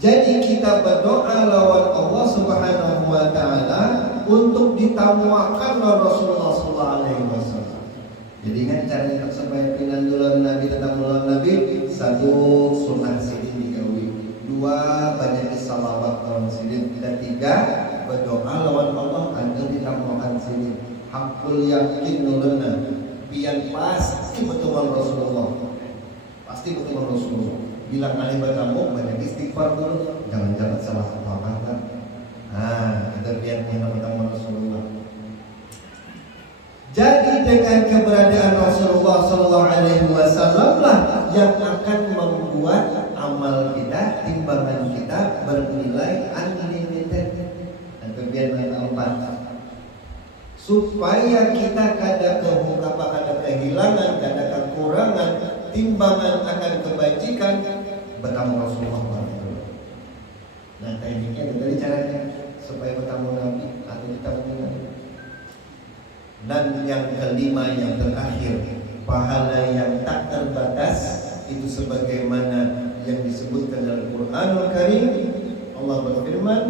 Jadi kita berdoa lawan Allah Subhanahu wa taala untuk ditamuakan oleh Rasulullah sallallahu alaihi wasallam. Jadi kan cara supaya pinandulan Nabi tentang mulan Nabi, 1 sunnah sidin digawi, 2 banyak salawat lawan sidin, dan 3 berdoa lawan Allah agar ditamuakan sidin. Hakul yakin nuluna pian pasti betul Rasulullah. Pasti betul Rasulullah. Bilang kali bertamu banyak istighfar dulu, jangan-jangan salah kata. Kita biar bertamu Rasulullah. Jadi dengan keberadaan Rasulullah Sallallahu Alaihi Wasallam lah yang akan membuat amal kita, timbangan kita bernilai unlimited. Dan kemudian yang 4, supaya kita kada kehilangan, kada kekurangan, timbangan akan kebajikan bertamu Rasulullah. Nah tekniknya dari caranya supaya bertamu Nabi atau bertamu Nabi. Dan yang kelima yang terakhir, pahala yang tak terbatas itu sebagaimana yang disebutkan dalam Al-Qur'anul Karim. Allah berfirman,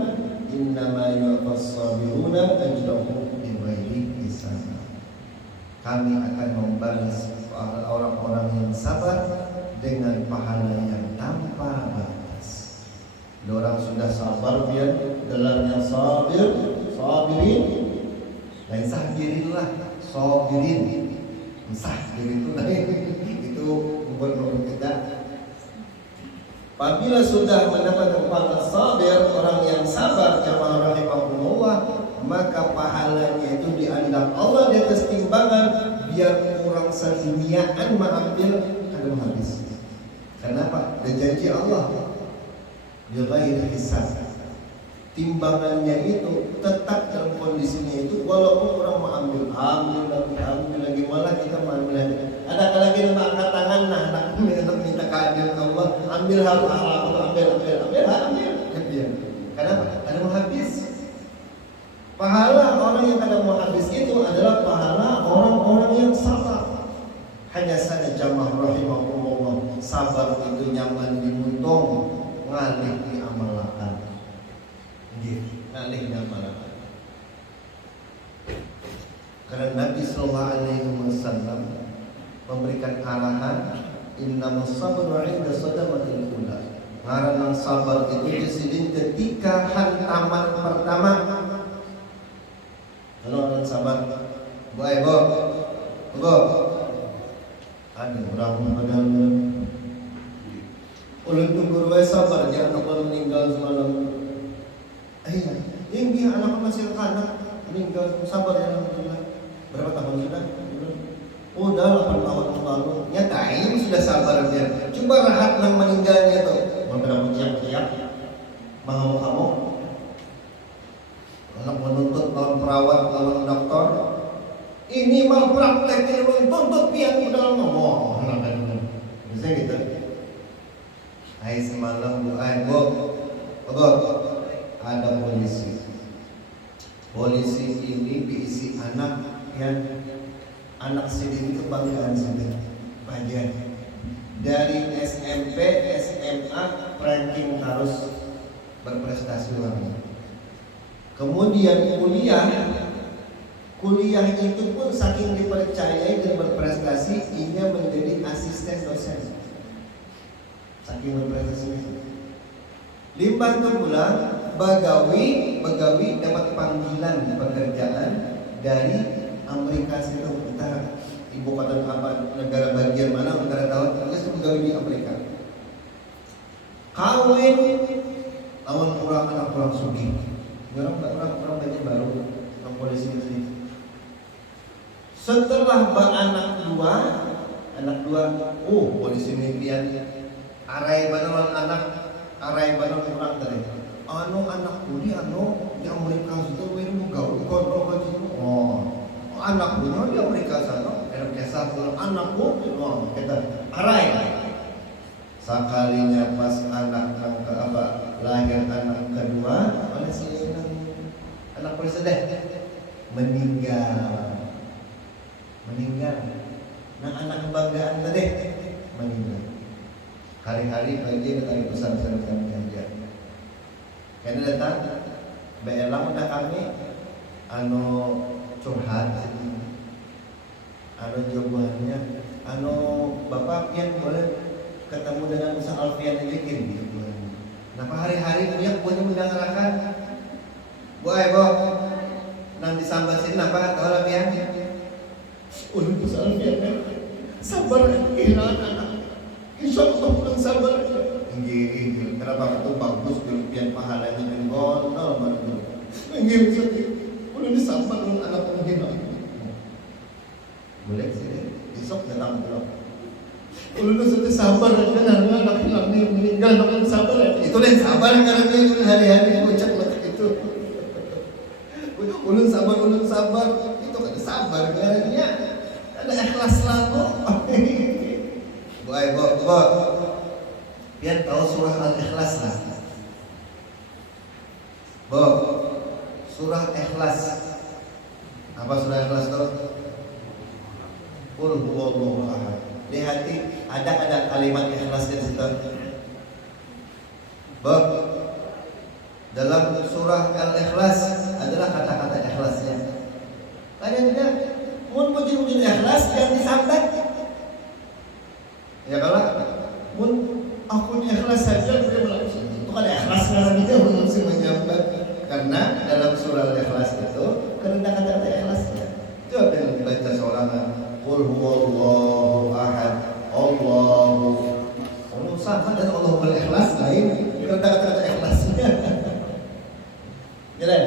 "Innama yuwaffas sabiruna ajrahum bighairi hisab." Kami akan membalas orang-orang yang sabar dengan pahala yang tanpa batas. Orang sudah sabar biar gelarnya sabir, sabirin. Lain sabirin lah, sabirin. Sabirin itu gubernur kita. Apabila sudah mendapat pahala sabir, orang yang sabar, jamaah rahimahumullah, maka pahalanya itu diandang Allah di atas timbangan, biar kurang seduniaan mengambil kada habis. Kenapa? Dia janji Allah bighairi hisab. Timbangannya itu tetap dalam kondisinya itu, walaupun orang ambil lagi malah kita mengambil lagi. Ada lagi yang angkat tangan, nak minta keadilan Allah, ambil Kenapa? Ada mau habis. Pahala orang yang kada mau habis itu adalah pahala orang-orang yang sabar. Hanya saja jamaah rahimahumullah sabar itu nyaman dimuntung ngalih diamalakan. Nggih, ngalih diamalakan. Karena Nabi sallallahu alaihi wasallam memberikan arahan innamas sabru 'inda sadamatil ula. Ngaran sabar itu disidin ketika hantaman pertama. Kalau orang sabar, baik bo, ada berapa padahal. Ulun tunggu ruwes sabar jangan kalau meninggal semalam. Yang dia anak masih kanak meninggal sabar ya alhamdulillah. Berapa tahun sudah? Udah 8 tahun lalu. Nyata ini sudah sabar dia. Coba rahat nang meninggalnya tuh. Mau siap-siap, mau kamu. Anak menuntut lawan perawat, lawan dokter. Ini malpraktek ini menuntut pihak udah ngomong. Bisa gitu. Hai semalam bu, ada polisi. Polisi ini diisi anak yang anak sendiri kebanggaan sendiri. Bagian dari SMP, SMA ranking harus berprestasi luar. Kemudian kuliah itu pun saking dipercayai dan berprestasi, ia menjadi asisten dosen. Saking berprestasinya. Limbah pulang, Bagawi dapat panggilan pekerjaan dari Amerika Serikat Utara. Ibu kota apa negara bagian mana negara tahu terus pegawai di Amerika. Kawin lawan orang sugih. Orang banyak baru orang polisi ini. Setelah anak dua, polisi mimpian arai banon orang tadi. Anakku di Amerika itu mau gaul kontrol aja. Anakku di Amerika sana, kisah anakku kita arai. Sekalinya pas anak lahir anak kedua, oleh si anak presiden meninggal. Nah anak kebanggaan tadi meninggal. Hari-hari pagi dari pesan-pesan aja. Karena datang, belang udah kami, curhat, jawabannya, bapak pian boleh ketemu dengan Ustaz Alfian aja gitu. Kenapa hari-hari punya mendengarkan? Bu, nang disambatin apa? Tahu lah pian? Ustaz Alfian, sabar kehilangan anak. Insya Allah bukan sabar. Gini, kenapa itu bagus kelebihan pahalanya dan gondol banget. Gini, udah disampaikan dengan anak begini. Boleh sih, besok datang dulu. Udah sudah sabar karena anak hilang nih meninggal, anak sabar. Itu yang sabar karena dia hari-hari ucap itu. Ulun sabar, itu kan sabar karena dia ada ikhlas lalu. Bu. Biar tahu surah Al-Ikhlas lah. Surah Ikhlas. Apa surah Ikhlas itu? Qul huwallahu ahad. Di hati ada kalimat ikhlas di situ. Dalam surah Al-Ikhlas adalah kata-kata ikhlasnya. Kadang-kadang mun puji-puji ikhlas yang disambat. Ya kalau mun aku ikhlas saja itu kan ikhlas karena dia mesti menyambat karena dalam surah Al-Ikhlas itu ada kata-kata ikhlasnya. Itu apa yang dibaca seorang qul huwallahu ahad Allahu sama dan Allahul Ikhlas lain kata-kata ikhlasnya. Jalan.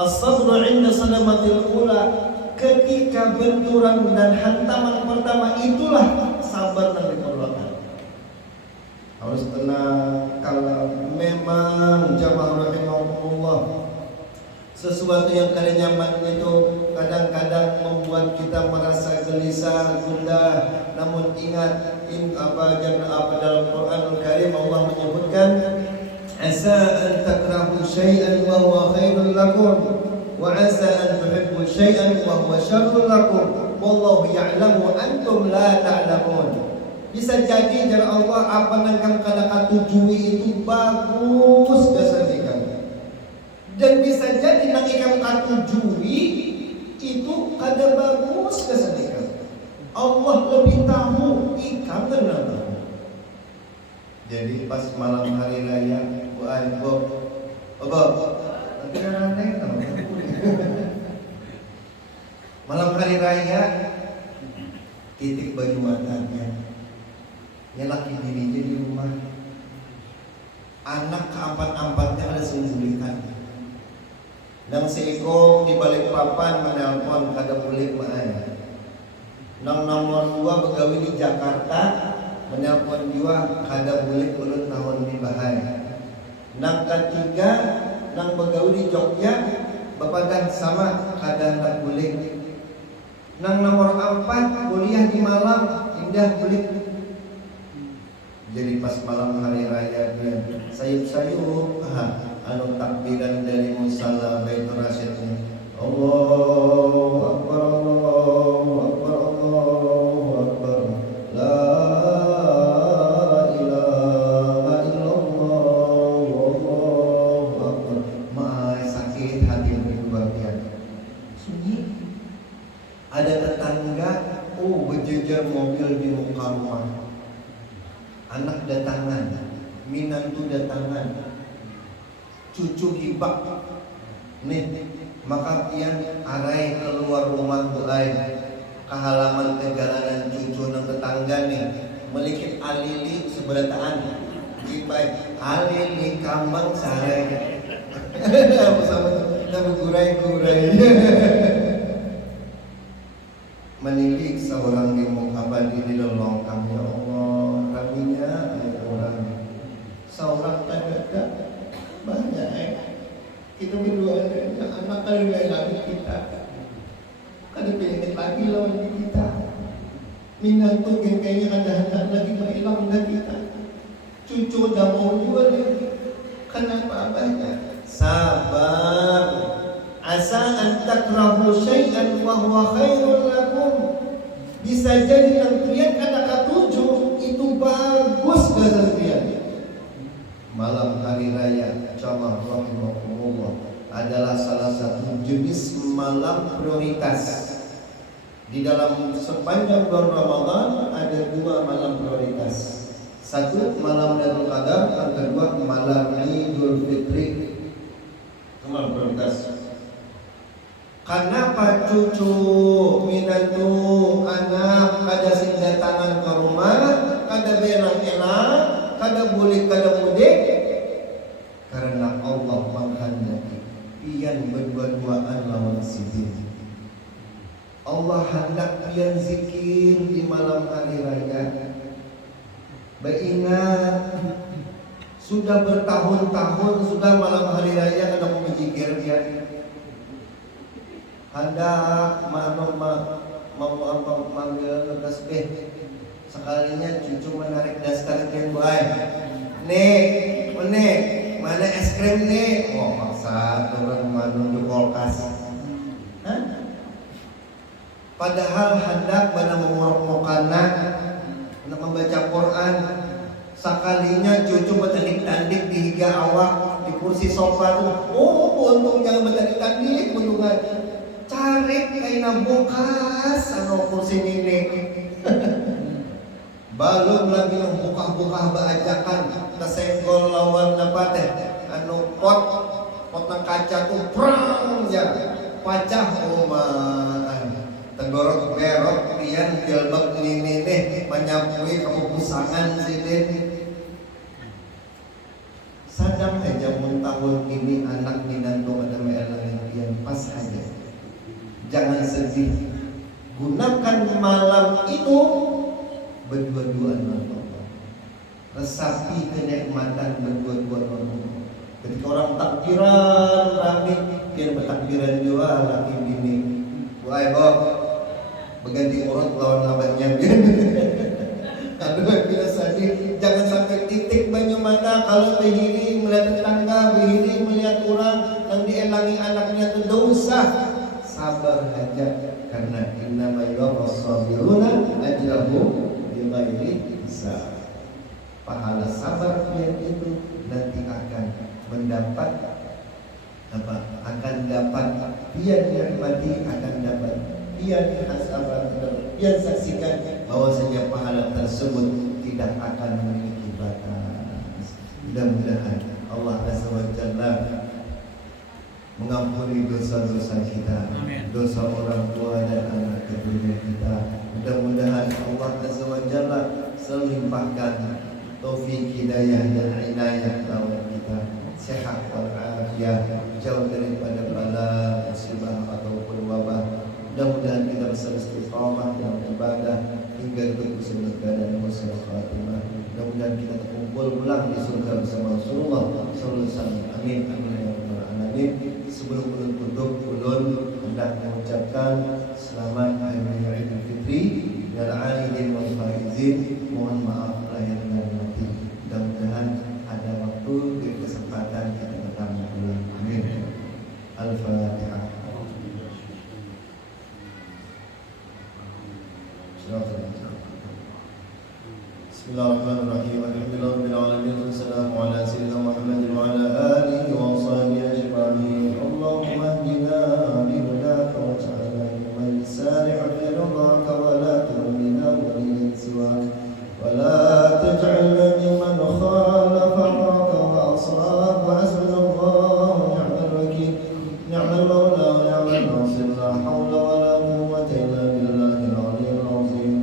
As-sabru 'inda sadamatil ula, ketika benturan dan hantaman pertama itulah sabar yang diperlukan. Harus tenang. Kalau memang jamaah rahimahullah sesuatu yang kada nyaman itu kadang-kadang membuat kita merasa gelisah, gundah. Namun ingat dalam Quranul Karim Allah menyebutkan asa an takrahu syai'an wa huwa khairul lakum wa asa an tuhibbu syai'an wa huwa syarrul lakum. wallahu ya'lamu antum la ta'lamun. Bisa jadi jara Allah apa nangkam kada katujui itu bagus dasar ikam. Dan bisa jadi nang ikam katujui itu kada bagus dasar ikam. Allah lebih tahu, ikam tidak tahu. Jadi pas malam hari raya, nanti rantai tahu. Malam hari raya, titik baju matanya, laki bininya di rumah, anak keempat-empatnya ada sembunyikan. Nang seiko di balik papan menelpon kada boleh main. Nang nomor 2 begawi di Jakarta menelpon juga kada boleh ulang tahun di bahaya. Nang ketiga nang begawi di Jogja bapak sama kada tak boleh. Nang nomor 4 kuliah di Malang indah boleh. Jadi pas malam hari raya dia sayup-sayup anu takbiran dari musala Baitur Rasyid ini. Allahu Akbar, Allahu Akbar, Allahu Akbar. La ilaha illallah, Allahu Akbar. Mai sakit hati berbahagia. Sunyi. Ada tetangga, berjejer mobil di muka rumah. Anak datangan, minantu datangan, cucu hibak. Nih, maka pian arai keluar rumah buai ke halaman tegalanan cucu nang tetangga nih, melikit alili seberataan. Jipai alili kambang sare. Bersama kita gurai-gurai. Menilik seorang di muka abadi di lelongkang, ya Allah, kaminya orang seorang ada banyak kita berdua ada anak kali lagi kita kada pilih lagi lawan kita minantu yang kayaknya ada lagi mailang dari kita cucu dah mau juga lagi kenapa banyak sabar. Asa an takrahu syai'an wa huwa khairul lakum. Bisa jadi yang kalian kada katuju itu bagus bagi kalian. Malam hari raya jamaah rahimahumullah adalah salah satu jenis malam prioritas. Di dalam sepanjang bulan Ramadan ada 2 malam prioritas. Satu malam Lailatul Qadar, yang kedua malam Idul Fitri. Malam prioritas. Kenapa cucu, minantu, anak kada sing datangan ke rumah, kada belang-elang, kada boleh kada mudik? Karena Allah menghendaki pian berdua-duaan lawan sidin. Allah hendak pian zikir di malam hari raya. Beringat sudah bertahun-tahun sudah malam hari raya kada mau berzikir pian. Hendak manggil tasbih sekalinya cucu menarik daster krim buai. Nek, mana es krim nih? Oh maksa turun menunjuk kulkas. Padahal hendak pada menguruk mukana untuk membaca Quran. Sekalinya cucu bertandik-tandik di higa awak di kursi sofa tuh. Untung jangan bertandik-tandik menungan. Cari kaina bokas anu kursi ini. Balung lagi yang buka-buka baajakan kesenggol lawan apa teh anu pot nang kaca tuh prang ya pacah oman tenggorok berok pian jilbab ini nih menyapui kebusangan sini. Sadang aja mun tahun ini anak minantu pada meelang pian pas aja. Jangan sedih. Gunakan malam itu berdua-duaan dengan Allah. Resapi kenikmatan berdua-duaan dengan Allah. Ketika orang takbiran rame, dia bertakbiran juga laki bini. Wahai berganti urut lawan abadnya. Kadang biasa jangan sampai titik banyak mata kalau begini melihat tetangga, begini melihat orang yang dielangi anaknya itu dosa. Sabar aja. karena innama yuwaffas sabiruna ajrahum bighairi hisab. Pahala sabar yang itu nanti akan mendapat apa? Akan dapat pian nikmati, akan dapat pian hasabat, pian saksikan bahwasanya pahala tersebut tidak akan memiliki batas. Mudah-mudahan Allah Azza wa Jalla mengampuni dosa-dosa kita, dosa orang tua dan anak keturunan kita. Mudah-mudahan Allah Azza wa Jalla selimpahkan taufik hidayah dan inayah kepada kita, sehat walafiat, jauh daripada bala, musibah ataupun wabah. Mudah-mudahan kita bisa istiqamah dalam ibadah hingga ke husnul dan husnul khatimah. Mudah-mudahan kita terkumpul pulang di surga bersama Rasulullah sallallahu alaihi wasallam. Amin amin ya rabbal alamin. Sebelum ulun tutup, ulun hendak mengucapkan selamat hari raya Idul Fitri dan aidin wal faizin. Mohon maaf lahir dan batin. Mudah-mudahan ada waktu dan kesempatan kita bertemu ulang. Amin. Al-Fatihah. Bismillahirrahmanirrahim. Alhamdulillahirabbil alamin. Wassalamu ala sayyidina Muhammadin wa ala alihi wa sahbihi ajma'in. Allahumma ihdina bi hudaka waj'alna mimman yusari'u fi ridhaka wa la tu'minna bi siwak wa la taj'alna mimman khalafa amraka wa asraf wa hasbunallahu wa ni'mal wakeel. Ni'mal mawla wa ni'mal nasir. La hawla wa la quwwata illa billahil aliyyil azim.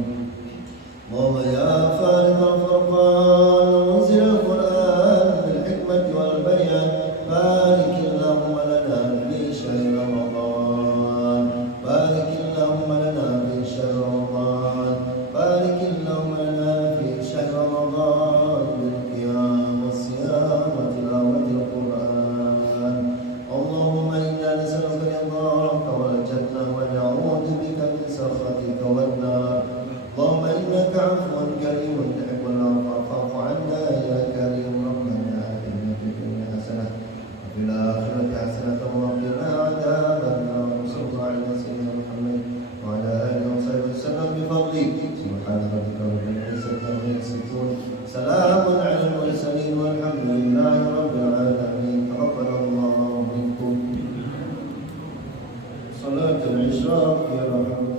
Allahumma ya فارق الفرقان ومنزل القرآن بالحكمة والبيان بارك اللهم لنا في شهر رمضان بارك اللهم لنا في شهر رمضان بارك اللهم لنا في شهر رمضان بالقيام والصيام وتلاوة القرآن. اللهم إنا نسألك رضاك والجنة ونعوذ بك من سخطك والنار. اللهم إنك عفو كريم تحب العفو فاعف عنا يا كريم. ربنا آتنا في الدنيا حسنة وفي الآخرة حسنة وقنا عذاب النار. صلى الله على سيدنا محمد وعلى آله وصحبه وسلم بفضله. سبحان ربك رب العزة عما يصفون. سلام على المرسلين والحمد لله رب العالمين. تقبل الله منكم صلاة العشاء يا رحمة